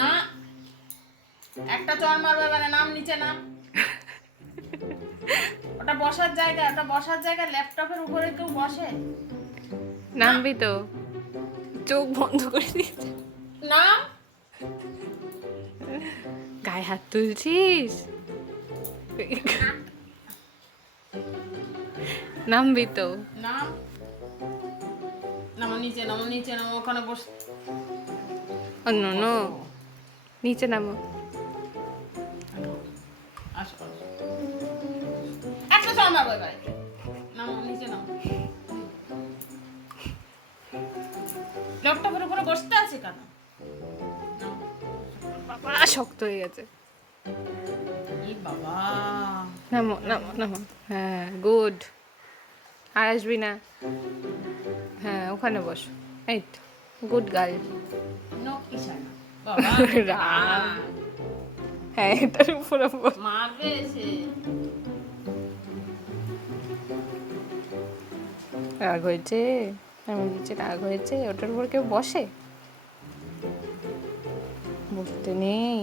না, একটা চড় মারবে, মানে নাম, নিচে নাম। ওটা বসার জায়গা, ওটা বসার জায়গা। ল্যাপটপের উপরে কেউ বসে? নামবি তো, চোখ বন্ধ করে দিয়েছে। নাম। গায়ে হাত তুলছিস? নামবি তো। নাম। নামো, নিচে নামো, নিচে নামো, ওখানে বস। ও নো নো, নিচে নামো। আসো, আসো। একটা চড় মারবো এবারে। নামো, নিচে নামো। ল্যাপটপের উপরে বসতে আছে কেন? নাও। বাবা শক্ত হয়ে গেছে। ই বাবা। নামো নামো নামো। হ্যাঁ গুড। আর আসবি না। হ্যাঁ ওখানে বস। এই তো, গুড গার্ল। নখ ইশারা। বাবা রাগ। হ্যাঁ এটার উপরে বস। মারবে এসে। রাগ হয়েছে? আমি দিচ্ছি রাগ হয়েছে? ওটার উপর কেউ বসে? বসতে নেই।